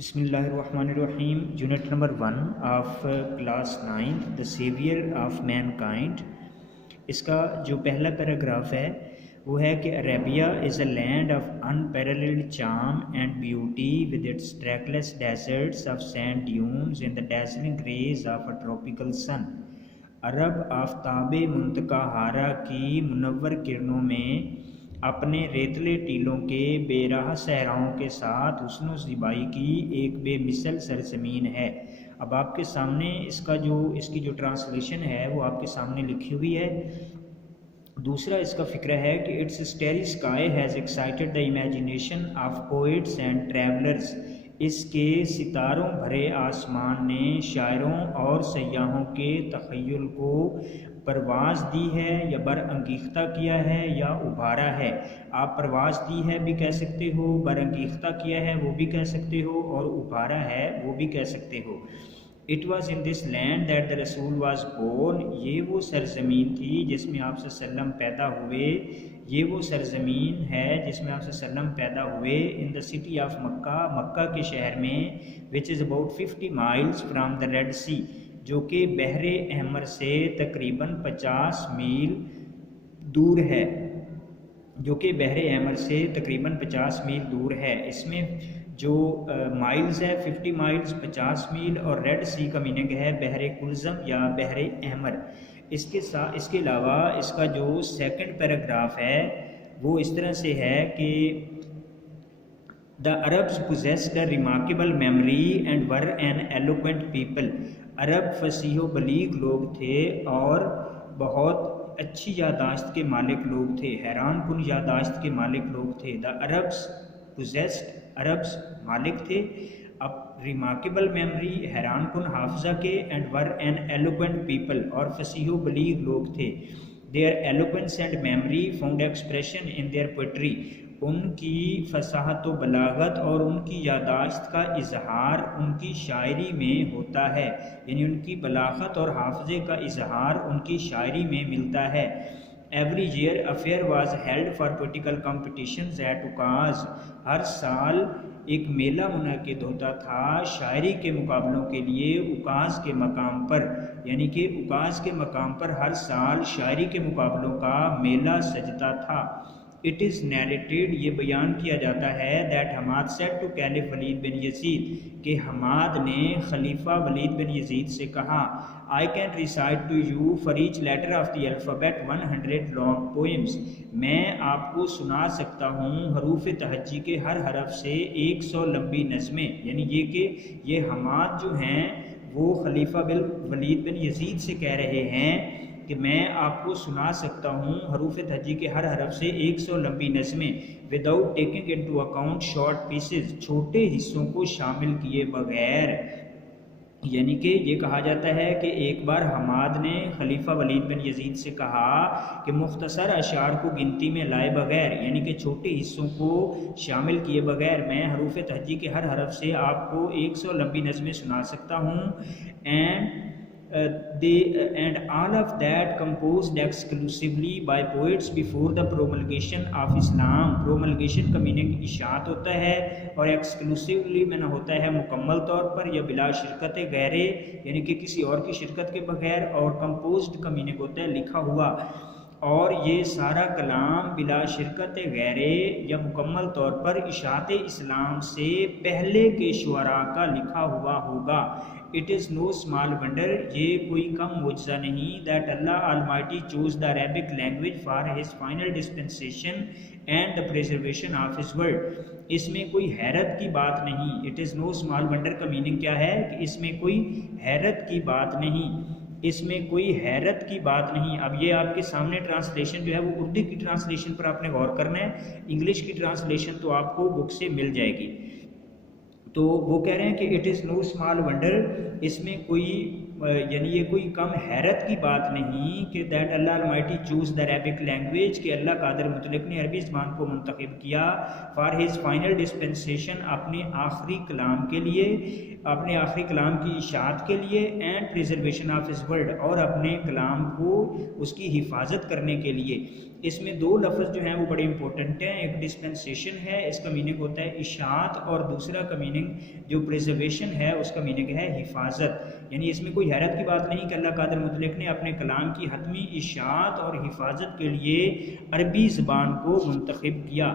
بسم اللہ الرحمن الرحیم. Unit number 1 of class 9 the saviour of mankind. اس کا جو پہلا پیراگراف ہے وہ ہے کہ Arabia is a land of unparalleled charm and beauty with its trackless deserts of sand dunes in the dazzling rays of a tropical sun. عرب آفتاب منتقا ہارا کی منور کرنوں میں اپنے ریتلے ٹیلوں کے بے راہ صحراؤں کے ساتھ حسن و زیبائی کی ایک بے مثل سرزمین ہے. اب آپ کے سامنے اس کی جو ٹرانسلیشن ہے وہ آپ کے سامنے لکھی ہوئی ہے. دوسرا اس کا فکرہ ہے کہ its starry sky has excited the imagination of poets and travellers. اس کے ستاروں بھرے آسمان نے شاعروں اور سیاحوں کے تخیل کو پرواز دی ہے یا برانگیختہ کیا ہے یا ابھارا ہے. آپ پرواز دی ہے بھی کہہ سکتے ہو، برانگیختہ کیا ہے وہ بھی کہہ سکتے ہو، اور ابھارا ہے وہ بھی کہہ سکتے ہو. It was in this land that the Rasul was born. یہ وہ سرزمین تھی جس میں آپ صلی اللہ علیہ وسلم پیدا ہوئے. یہ وہ سرزمین ہے جس میں آپ صلی اللہ علیہ وسلم پیدا ہوئے. In the city of مکہ، مکہ کے شہر میں which is about 50 miles from the Red Sea، جو کہ بحر احمر سے تقریباً 50 میل دور ہے. جو کہ بحر احمر سے تقریباً 50 میل دور ہے. اس میں جو مائلز ہے 50 مائلز 50 میل، اور ریڈ سی کا میننگ ہے بحر کلزم یا بحر احمر. اس کے علاوہ اس کا جو سیکنڈ پیراگراف ہے وہ اس طرح سے ہے کہ the Arabs possessed a remarkable memory and were an eloquent people. عرب فصیح و بلیغ لوگ تھے اور بہت اچھی یادداشت کے مالک لوگ تھے، حیران کن یادداشت کے مالک لوگ تھے. دا عربز possessed، عربز مالک تھے. اب ریمارکیبل میموری، حیران کن حافظہ کے، and were an eloquent people, اور فصیح و بلیغ لوگ تھے. Their eloquence and memory found expression in their poetry. ان کی فصاحت و بلاغت اور ان کی یادداشت کا اظہار ان کی شاعری میں ہوتا ہے. یعنی ان کی بلاغت اور حافظے کا اظہار ان کی شاعری میں ملتا ہے. Every year a fair was held for political competitions at Ukaz. ہر سال ایک میلہ منعقد ہوتا تھا شاعری کے مقابلوں کے لیے اکاز کے مقام پر. یعنی کہ اکاز کے مقام پر ہر سال شاعری کے مقابلوں کا میلہ سجتا تھا. It is narrated، یہ بیان کیا جاتا ہے that Hammad said to Caliph ولید بن یزید، کہ حماد نے خلیفہ ولید بن یزید سے کہا I can recite to you for each letter of the alphabet 100 long poems. میں آپ کو سنا سکتا ہوں حروف تہجی کے ہر حرف سے 100 لمبی نظمیں. یعنی یہ کہ یہ حماد جو ہیں وہ خلیفہ ولید بن یزید سے کہہ رہے ہیں کہ میں آپ کو سنا سکتا ہوں حروف تہجی کے ہر حرف سے 100 لمبی نظمیں. Without taking into account short pieces, چھوٹے حصوں کو شامل کیے بغیر. یعنی کہ یہ کہا جاتا ہے کہ ایک بار حماد نے خلیفہ ولید بن یزید سے کہا کہ مختصر اشعار کو گنتی میں لائے بغیر، یعنی کہ چھوٹے حصوں کو شامل کیے بغیر میں حروف تہجی کے ہر حرف سے آپ کو 100 لمبی نظمیں سنا سکتا ہوں. And all of that composed exclusively by poets before the promulgation of Islam. promulgation کا میننگ اشاعت ہوتا ہے، اور exclusively میں نہ ہوتا ہے مکمل طور پر یا بلا شرکت غیرے، یعنی کہ کسی اور کی شرکت کے بغیر، اور composed کا میننگ ہوتا ہے لکھا ہوا. اور یہ سارا کلام بلا شرکت غیرے یا مکمل طور پر اشاعت اسلام سے پہلے کے شعراء کا لکھا ہوا ہوگا. It is no small wonder، یہ کوئی کم معجزہ نہیں، that Allah Almighty chose the Arabic language for His final dispensation and the preservation of His word. اس میں کوئی حیرت کی بات نہیں. It is no small wonder کا میننگ کیا ہے کہ اس میں کوئی حیرت کی بات نہیں، اس میں کوئی حیرت کی بات نہیں. اب یہ آپ کے سامنے ٹرانسلیشن جو ہے وہ اردو کی ٹرانسلیشن پر آپ نے غور کرنا ہے. انگلش کی ٹرانسلیشن تو آپ کو بک سے مل جائے گی. تو وہ کہہ رہے ہیں کہ it is no small wonder, اس میں کوئی یعنی یہ کوئی کم حیرت کی بات نہیں کہ that Allah almighty choose the Arabic language, کہ اللہ قادر مطلق نے عربی زبان کو منتخب کیا فار ہز فائنل ڈسپنسیشن، اپنے آخری کلام کے لیے، اپنے آخری کلام کی اشاعت کے لیے، and preservation of his word, اور اپنے کلام کو اس کی حفاظت کرنے کے لیے. اس میں دو لفظ جو ہیں وہ بڑے امپورٹنٹ ہیں. ایک ڈسپنسیشن ہے، اس کا میننگ ہوتا ہے اشاعت، اور دوسرا کا میننگ میننگ جو پریزرویشن ہے اس کا میننگ ہے حفاظت، یعنی اس میں کوئی حیرت کی بات نہیں کہ اللہ قادر مطلق نے اپنے کلام کی حتمی اشاعت اور حفاظت کے لیے عربی زبان کو منتخب کیا۔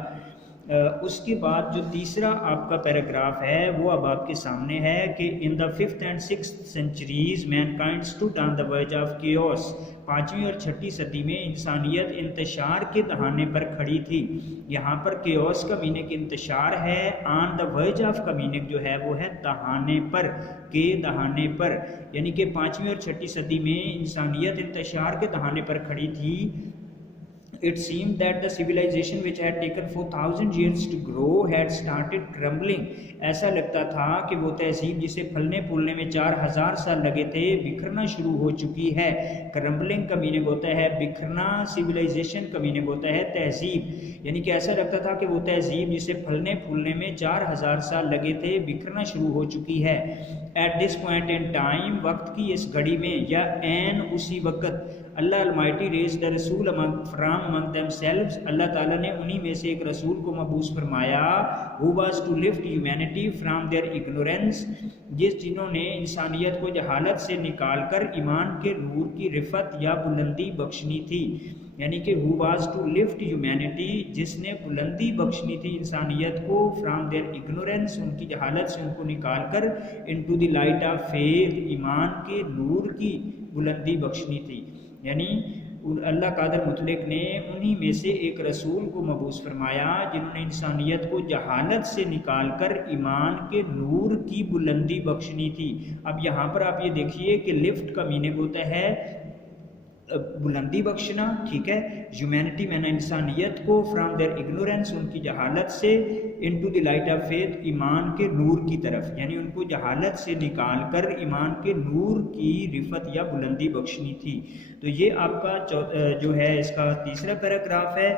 اس کے بعد جو تیسرا آپ کا پیراگراف ہے وہ اب آپ کے سامنے ہے کہ ان دا 5th and 6th centuries mankind stood on the verge of chaos، 5ویں اور 6ٹھی صدی میں انسانیت انتشار کے دہانے پر کھڑی تھی۔ یہاں پر chaos کا میننگ انتشار ہے، on the verge of کا میننگ جو ہے وہ ہے دہانے پر، کے دہانے پر، یعنی کہ 5ویں اور 6ٹھی صدی میں انسانیت انتشار کے دہانے پر کھڑی تھی۔ It seemed that the civilization which had taken 4,000 years to grow had started crumbling۔ ایسا لگتا تھا کہ وہ تہذیب جسے پھلنے پھولنے میں 4,000 سال لگے تھے بکھرنا شروع ہو چکی ہے۔ کرمبلنگ کا میننگ ہوتا ہے بکھرنا، سویلائزیشن کا میننگ ہوتا ہے تہذیب، یعنی کہ ایسا لگتا تھا کہ وہ تہذیب جسے پھلنے پھولنے میں 4,000 سال لگے تھے بکھرنا شروع ہو چکی ہے۔ At this point in time, وقت کی اس گھڑی میں، یا این اسی وقت، اللہ المائٹی ریز دا رسول فرام among themselves، اللہ تعالیٰ نے انہی میں سے ایک رسول کو مبعوث فرمایا، who was to lift humanity from their ignorance، جنہوں نے انسانیت کو جہالت سے نکال کر ایمان کے نور کی رفعت یا بلندی بخشنی تھی، یعنی کہ who was to lift humanity، جس نے بلندی بخشنی تھی انسانیت کو، from their ignorance، ان کی جہالت سے ان کو نکال کر، into the light of faith، ایمان کے نور کی بلندی بخشنی تھی، یعنی اللہ قادر مطلق نے انہی میں سے ایک رسول کو مبعوث فرمایا جنہوں نے انسانیت کو جہالت سے نکال کر ایمان کے نور کی بلندی بخشنی تھی۔ اب یہاں پر آپ یہ دیکھیے کہ لفٹ کا میننگ ہوتا ہے بلندی بخشنا، ٹھیک ہے، ہیومینٹی میں نے انسانیت کو، فرام دیئر اگنورینس، ان کی جہالت سے، into the light of faith, ایمان کے نور کی طرف، یعنی ان کو جہالت سے نکال کر ایمان کے نور کی رفعت یا بلندی بخشنی تھی۔ تو یہ آپ کا جو ہے اس کا تیسرا پیراگراف ہے۔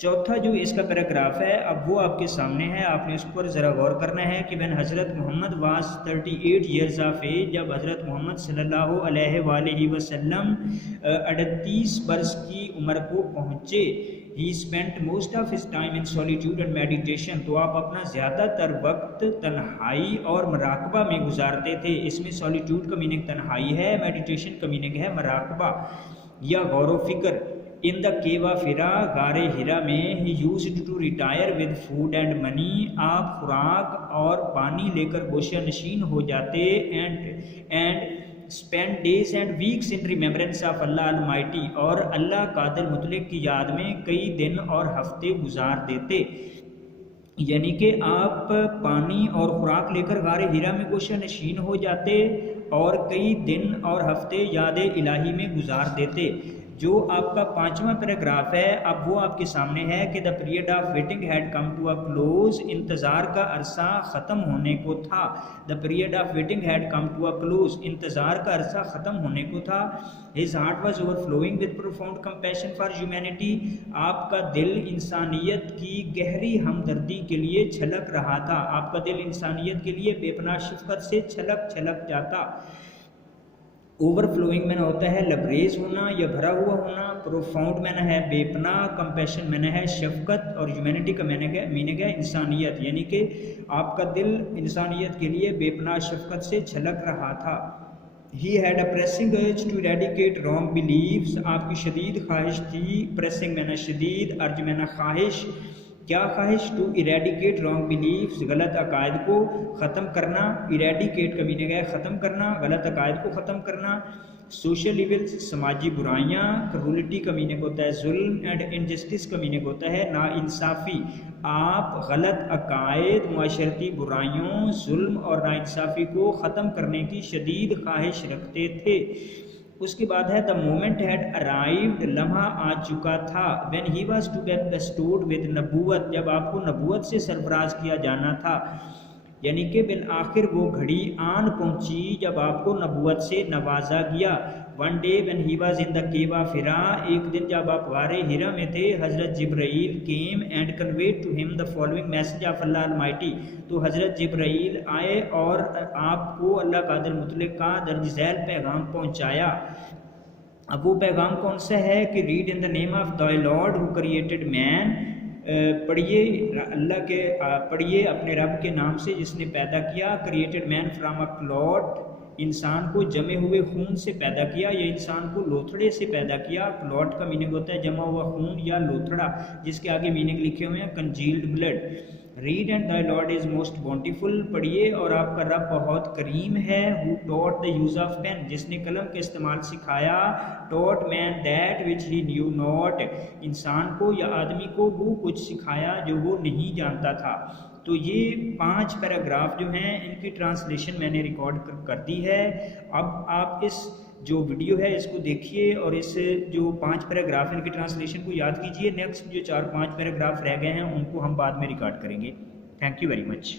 چوتھا جو اس کا پیراگراف ہے اب وہ آپ کے سامنے ہے، آپ نے اس پر ذرا غور کرنا ہے کہ when حضرت محمد was 38 years of age، جب حضرت محمد صلی اللہ علیہ وآلہ وسلم 38 برس کی عمر کو پہنچے، he spent most of his time in solitude and meditation، تو آپ اپنا زیادہ تر وقت تنہائی اور مراقبہ میں گزارتے تھے۔ اس میں سولیٹیوڈ کا میننگ تنہائی ہے، میڈیٹیشن کا میننگ ہے مراقبہ یا غور و فکر۔ ان دا cave of Hira، غار ہیرا میں، he used to retire with food and money، آپ خوراک اور پانی لے کر گوشہ نشین ہو جاتے، and spend days and weeks in remembrance of Allah Almighty، اور اللہ قادر مطلق کی یاد میں کئی دن اور ہفتے گزار دیتے، یعنی کہ آپ پانی اور خوراک لے کر غار ہیرا میں گوشہ نشین ہو جاتے اور کئی دن اور ہفتے یاد الہی میں گزار دیتے۔ جو آپ کا پانچواں پیراگراف ہے اب وہ آپ کے سامنے ہے کہ the period of waiting had come to a close, انتظار کا عرصہ ختم ہونے کو تھا۔ The period of waiting had come to a close, انتظار کا عرصہ ختم ہونے کو تھا۔ His heart was overflowing with profound compassion for humanity, آپ کا دل انسانیت کی گہری ہمدردی کے لیے چھلک رہا تھا، آپ کا دل انسانیت کے لیے بے پناہ شفقت سے چھلک جاتا۔ اوور فلوئنگ میں نہ ہوتا ہے لبریز ہونا یا بھرا ہوا ہونا، پروفاؤنڈ میں نہ ہے بے پناہ، کمپیشن میں نہ ہے شفقت، اور ہیومینٹی کا میننگ ہے انسانیت، یعنی کہ آپ کا دل انسانیت کے لیے بے پناہ شفقت سے چھلک رہا تھا۔ He had a pressing urge to eradicate wrong beliefs، آپ کی شدید خواہش تھی، پریسنگ میں نہ شدید، ارج میں نہ خواہش، کیا خواہش؟ ٹو ایریڈیکیٹ رانگ بلیفس، غلط عقائد کو ختم کرنا، ایریڈیکیٹ کا میننگ ہے ختم کرنا، غلط عقائد کو ختم کرنا۔ سوشل ایولز، سماجی برائیاں، کرولٹی کا میننگ ہوتا ہے ظلم، اینڈ انجسٹس کا میننگ ہوتا ہے ناانصافی۔ آپ غلط عقائد، معاشرتی برائیوں، ظلم اور ناانصافی کو ختم کرنے کی شدید خواہش رکھتے تھے۔ اس کے بعد ہے دا مومنٹ ہیڈ ارائیوڈ، لمحہ آ چکا تھا، when he was to be bestowed with نبوت، جب آپ کو نبوت سے سرفراز کیا جانا تھا، یعنی کہ بالآخر وہ گھڑی آن پہنچی جب آپ کو نبوت سے نوازا گیا۔ One day when he was in the cave of Hira, ایک دن جب آپ غار ہرا میں تھے، حضرت جبرائیل کیم اینڈ کنویڈ ٹو ہم the following message of Allah almighty, تو حضرت جبرائیل آئے اور آپ کو اللہ قادر مطلق کا درج ذیل پیغام پہنچایا۔ اب وہ پیغام کون سا ہے کہ read in the name of thy Lord who created man، پڑھیے اللہ کے پڑھیے اپنے رب کے نام سے جس نے پیدا کیا. Created man from a culvert, انسان کو جمے ہوئے خون سے پیدا کیا یا انسان کو لوتھڑے سے پیدا کیا. کلوٹ کا میننگ ہوتا ہے جمع ہوا خون یا لوتھڑا, جس کے آگے میننگ لکھے ہوئے ہیں congealed blood. Read and the lord is most bountiful, پڑھیے اور آپ کا رب بہت کریم ہے. Who taught the use of pen, جس نے قلم کے استعمال سکھایا. Taught man that which he knew not, انسان کو یا آدمی کو وہ کچھ سکھایا جو وہ نہیں جانتا تھا. تو یہ 5 پیراگراف جو ہیں ان کی ٹرانسلیشن میں نے ریکارڈ کر دی ہے. اب آپ اس جو ویڈیو ہے اس کو دیکھیے اور اس جو 5 پیراگراف ان کی ٹرانسلیشن کو یاد کیجیے. نیکسٹ جو 4-5 پیراگراف رہ گئے ہیں ان کو ہم بعد میں ریکارڈ کریں گے. Thank you very much.